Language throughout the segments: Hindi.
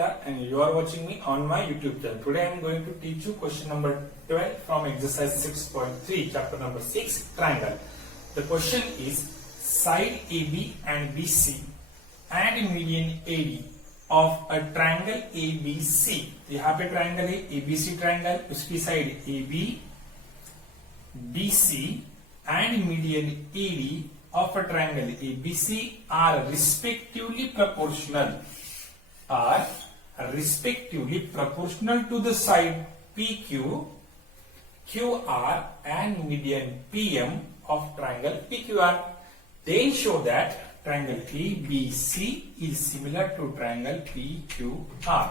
Siddharth and you are watching me on my YouTube channel. Today I am going to teach you question number 12 from exercise 6.3 chapter number 6 triangle. The question is side AB and BC and median AD of a triangle ABC. यहाँ पे ट्रायंगल है ABC ट्रायंगल, उसकी side AB, BC and median AD of a triangle ABC are respectively proportional to the side PQ, QR and median PM of triangle PQR. Then show that triangle ABC is similar to triangle PQR.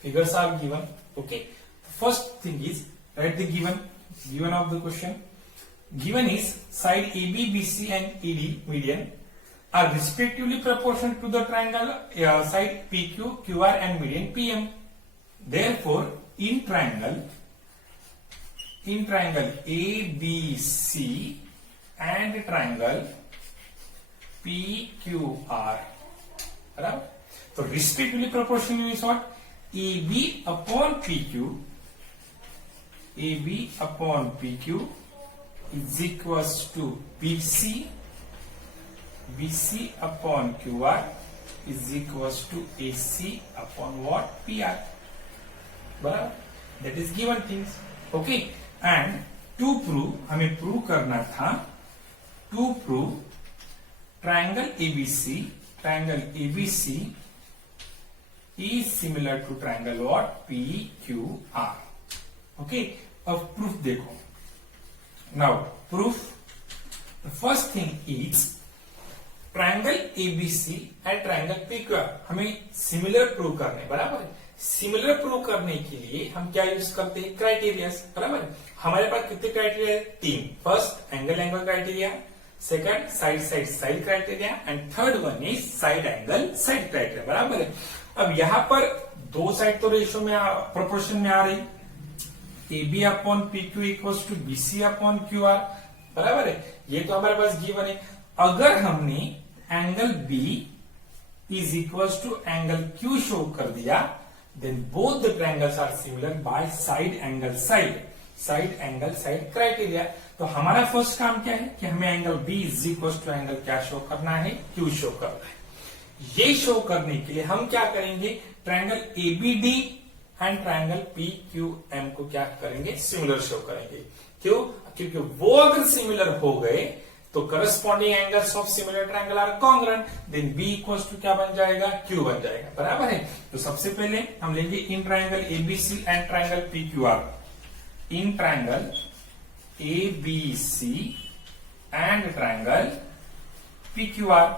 Figures are given. Okay. The first thing is write the given of the question. Given is side AB, BC and AD median are respectively proportional to the triangle side PQ, QR and median PM. Therefore, in triangle ABC and triangle PQR, right? So respectively proportional means what? AB upon PQ is equals to BC upon QR is equals to AC upon what? PR. बराबर? That is given things. Okay. And to prove, हमें prove करना था, to prove triangle ABC is similar to triangle what? PQR. Okay. अब proof देखो. Now proof. The first thing is triangle ABC and triangle PQR हमें सिमिलर प्रूव करने, बराबर है. सिमिलर प्रूव करने के लिए हम क्या यूज करते हैं? क्राइटेरिया, बराबर है. हमारे पास कितने क्राइटेरिया है? 3. First angle criteria, second side criteria and third one is side angle side criteria, बराबर है. अब यहाँ पर दो साइड तो रेशियो में प्रोपोर्शन में आ रही. AB upon PQ equals to BC upon QR, बराबर है. ये तो हमारे पास गिवन है. अगर हमने angle B is equals to angle Q show कर दिया, then both the triangles are similar by side angle side criteria. तो हमारा फर्स्ट काम क्या है कि हमें angle B is equals to angle क्या शो करना है? Q शो करना है. ये शो करने के लिए हम क्या करेंगे? Triangle ABD and triangle PQM को क्या करेंगे? सिमिलर शो करेंगे. क्यों? क्योंकि वो अगर सिमिलर हो गए तो corresponding angles of similar triangle are congruent, then B equals to क्या बन जाएगा? Q बन जाएगा, बराबर है. तो सबसे पहले हम लेंगे in triangle ABC and triangle PQR. In triangle ABC and triangle PQR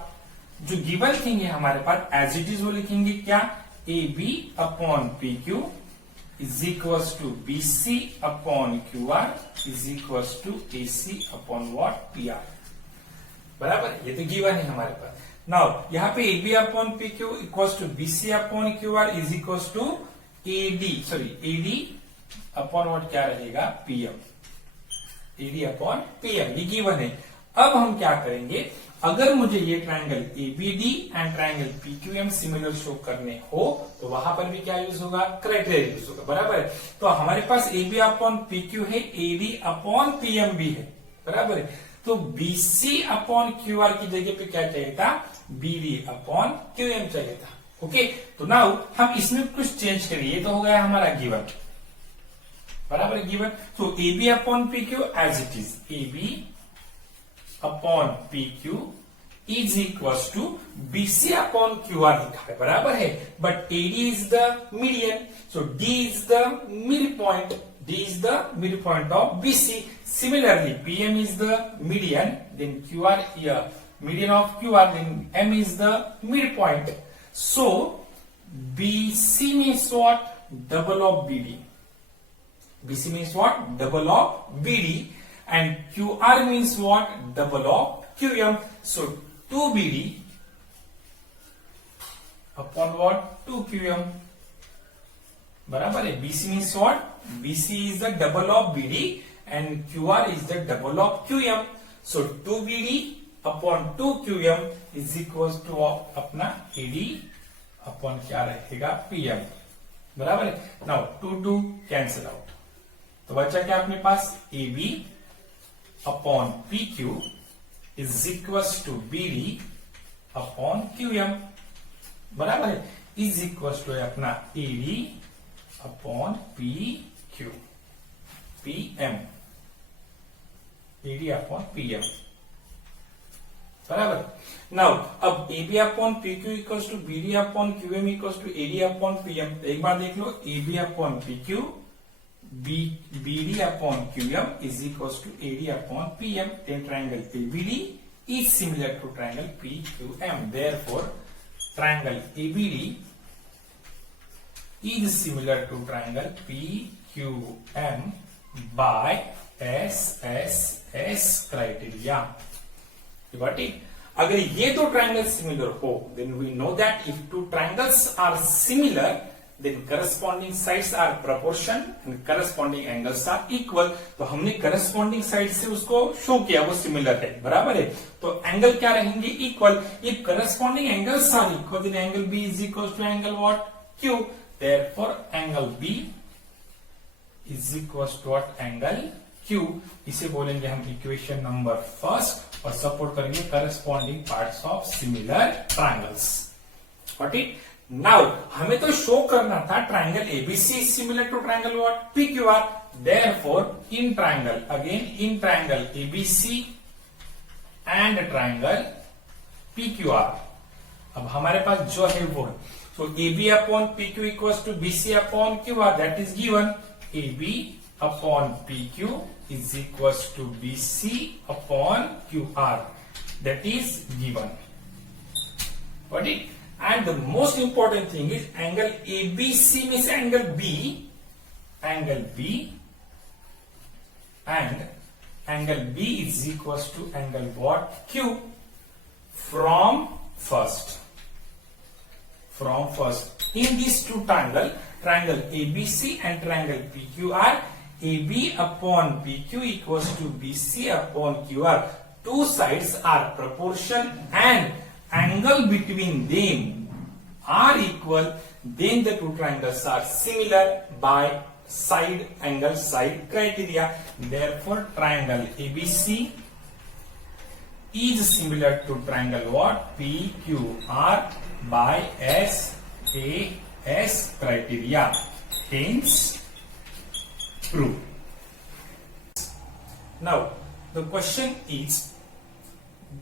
जो गिवन थिंग है हमारे पास एज इट इज वो लिखेंगे क्या? AB upon PQ is equals to BC upon QR is equals to AC upon what? PR. बराबर, ये तो गिवन है हमारे पास. नाउ यहाँ पे AB upon PQ equals to BC upon QR is equals to AD upon what क्या रहेगा? PM. AD अपॉन PM ये गिवन है. अब हम क्या करेंगे? अगर मुझे ये triangle ABD and triangle PQM similar show करने हो तो वहां पर भी क्या यूज होगा? क्राइटेरिया यूज होगा, बराबर है. तो हमारे पास AB अपॉन PQ है, AD अपॉन PM भी है, बराबर है. तो BC अपॉन QR की जगह पे क्या चाहिए था? BD अपॉन QM चाहिए था. ओके. तो नाउ हम इसमें कुछ चेंज करिए. ये तो हो गया हमारा गिवन, बराबर गिवन. तो AB upon PQ as it is. AB upon PQ is equals to BC upon QR लिखा है, बराबर है. But AD is the median, so D is the mid point of BC. Similarly PM is the median, then QR median of QR, then M is the mid point. So BC means what? Double of BD. BC means what? Double of BD. And QR means what? Double of QM. So 2BD upon what? 2QM. बराबर है. BC means what? BC is the double of BD and QR is the double of QM. So 2BD upon 2QM is equals to अपना AD अपॉन क्या रहेगा PM, बराबर है। नाउ 2 कैंसिल आउट, तो बचा क्या अपने पास AB upon PQ is equals to BD upon QM, बराबर है, इज इक्वल्स टू अपना AD upon PQ, PM, AD upon PM, बराबर। नाउ अब AB upon PQ equals to BD upon QM equals to AD upon PM, एक बार देख लो, AB upon PQ BD upon QM is equals to AD upon PM. Then triangle ABD is similar to triangle PQM. Therefore, triangle ABD is similar to triangle PQM by SSS criteria. You got it? अगर ये दो ट्राइंगल सिमिलर हो, then we know that if two triangles are similar, then corresponding sides are proportion and corresponding angles are equal. तो हमने corresponding side से उसको शो किया, वो सिमिलर है, बराबर है, तो एंगल क्या रहेंगे equal. if corresponding angles are equal, then angle B is equals to angle what? Q. Therefore angle B is equals to what? Angle Q. इसे बोलेंगे हम इक्वेशन नंबर फर्स्ट और सपोर्ट करेंगे corresponding parts of similar triangles. Got it? Now हमें तो शो करना था triangle ABC similar to triangle what? PQR. Therefore in triangle, again in triangle ABC and triangle PQR, अब हमारे पास जो है वो है, तो AB upon PQ equals to BC upon QR, that is given. AB upon PQ is equals to BC upon QR, that is given. What it? And the most important thing is angle ABC means angle B and angle B is equals to angle what? Q. From first. In these two triangle ABC and triangle PQR, AB upon PQ equals to BC upon QR. Two sides are proportion and angle between them are equal, then the two triangles are similar by side criteria. Therefore triangle ABC is similar to triangle what? PQR by SAS criteria, hence true. Now the question is,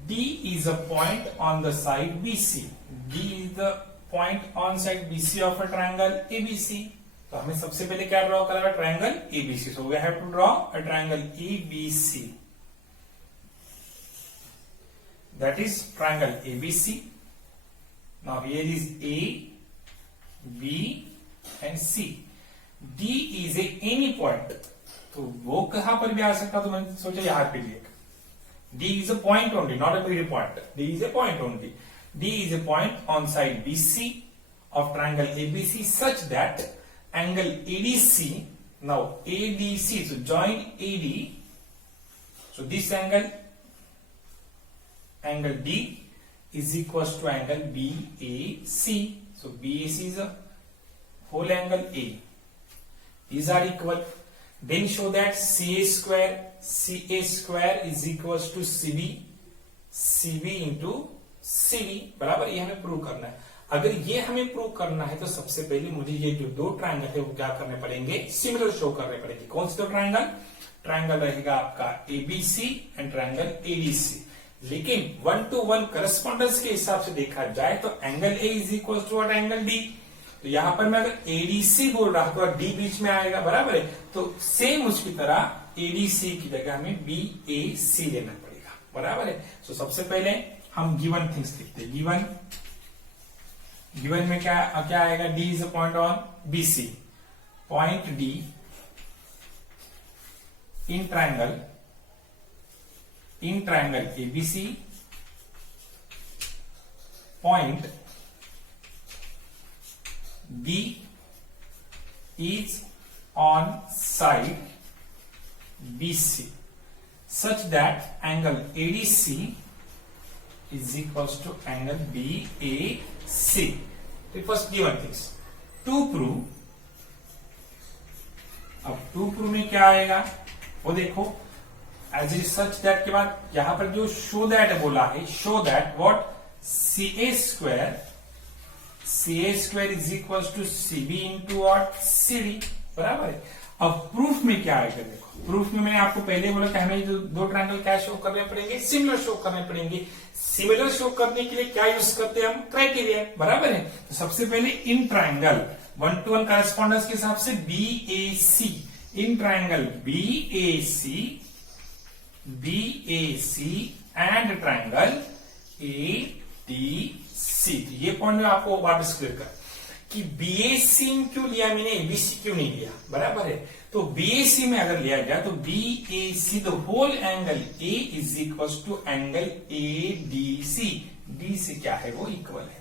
D is a point on the side BC. D is the point on side BC of a triangle ABC. तो हमें सबसे पहले क्या ड्रॉ करना है? Triangle ABC. So we have to draw a triangle ABC. That is triangle ABC. Now here is A, B and C. D is a any point. तो वो कहां पर भी आ सकता, तो मैंने सोचा यहां पे लिया। D is a point only, not a middle point. D is a point only. D is a point on side BC of triangle ABC such that angle ADC, now ADC, so join AD, so this angle D is equals to angle BAC. So BAC is a whole angle A. These are equal. Then show that CA square is equals to CB into CD, बराबर। ये हमें प्रूव करना है। अगर ये हमें प्रूव करना है तो सबसे पहले मुझे ये जो दो ट्राइंगल है वो क्या करने पड़ेंगे? सिमिलर शो करने पड़ेंगे। कौन से दो ट्राइंगल? ट्राइंगल रहेगा आपका ABC एंड ट्राइंगल ADC। लेकिन 1-to-1 करस्पॉन्डेंस के हिसाब से देखा जाए तो angle A is equal to angle D। तो यहां पर मैं अगर ADC बोल रहा तो D बीच में आएगा, बराबर है। तो सेम उसकी तरह ADC की जगह हमें BAC लेना पड़ेगा, बराबर है। तो सबसे पहले हम गिवन थिंग्स लिखते हैं। गिवन में क्या आएगा? D is a point on BC, point D in triangle ABC, point D is on side BC such that angle ADC is equals to angle BAC. First given things to prove. अब टू प्रूव में क्या आएगा वो देखो, एज ए सच दैट के बाद यहां पर जो शो दैट बोला है, show that what C A square is equal to C B into what C D, बराबर है। अब प्रूफ में क्या आएगा देखो, प्रूफ में मैंने आपको पहले बोला कि हमें जो दो ट्रायंगल क्या शो करने पड़ेंगे, सिमिलर शो करने पड़ेंगे। सिमिलर शो करने के लिए क्या यूज करते हैं हम, क्राइटेरिया, बराबर है। तो सबसे पहले इन ट्रायंगल 1:1 करेस्पॉन्डेंस के हिसाब से BAC, in triangle BAC and triangle ADC। ये पॉइंट में आपको वापस क्लियर कर कि BAC क्यों लिया मैंने, ABC क्यों नहीं लिया, बराबर है। तो BAC में अगर लिया गया तो BAC the whole angle A is equal to angle ADC। DC क्या है वो इक्वल है।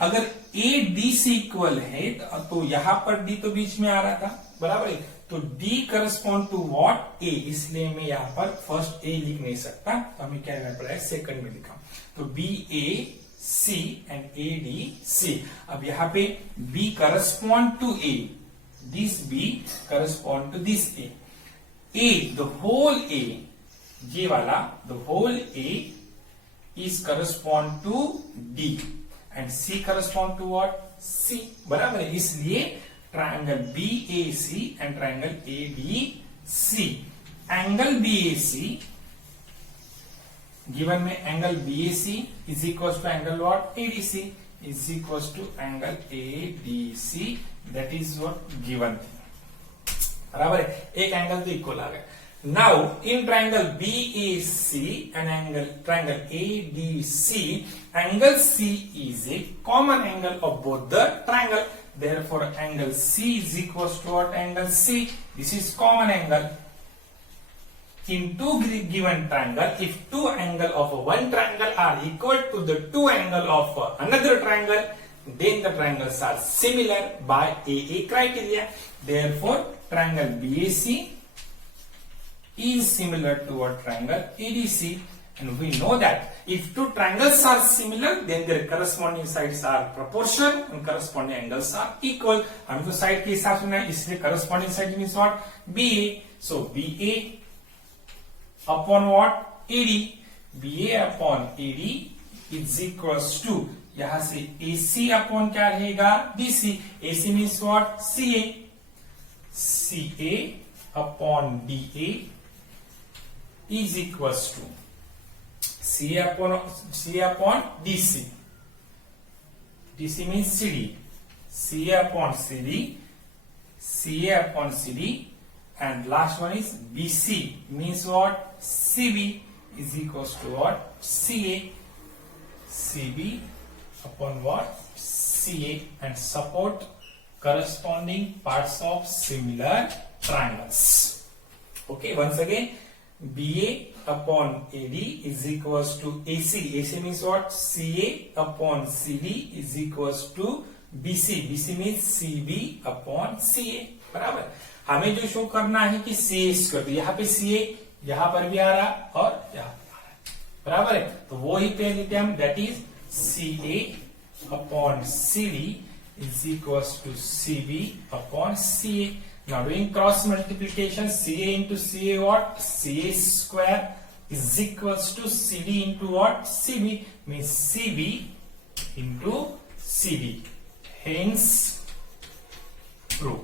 अगर ADC इक्वल है तो यहां पर D तो बीच में आ रहा था, बराबर है। तो D correspond to what A, इसलिए मैं यहां पर फर्स्ट A लिख नहीं सकता, तो हमें क्या करना पड़ेगा, सेकंड में लिखा। तो BAC एंड ADC। अब यहां पे B correspond to A, this B correspond to this A the whole A, ये वाला the whole A is correspond to D and C correspond to what C, बराबर है। इसलिए triangle BAC and triangle ADC, angle BAC given में angle BAC is equal to angle what ADC is equal to angle ADC, that is what given thing, बराबर है। एक एंगल तो इक्वल आ गया। Now in triangle BAC and angle triangle ADC, angle C is a common angle of both the triangle. Therefore, angle C is equals to what, angle C. This is common angle. In two given triangle, if two angle of one triangle are equal to the two angle of another triangle, then the triangles are similar by AA criteria. Therefore, triangle BAC is similar to a triangle ADC. And we know that if two triangles are similar, then their corresponding sides are proportional and corresponding angles are equal. हमको साइड के हिसाब से ना, इसलिए corresponding side means what, BA. So BA upon what, AD. BA upon AD is equals to, यहां से AC upon क्या रहेगा, BC. AC means what, CA. CA upon DA is equals to CA upon DC. DC means CD. CA upon CD, CA upon CD, and last one is BC means what, CB is equals to what, CA. CB upon what, CA, and support corresponding parts of similar triangles. Okay, once again, BA upon AD is equals to AC. AC means what, CA upon CD is equals to BC. BC means CB upon CA, बराबर। हमें जो शो करना है कि CA स्क्वायर, तो यहाँ पे CA यहां पर भी आ रहा और यहां पर आ रहा है, बराबर है। तो वो ही पे लेते हम, that is CA upon CD is equals to CB upon CA. Now doing cross multiplication, CA into CA what, CA square is equals to CD into what, CB, means CB into CD. Hence proof.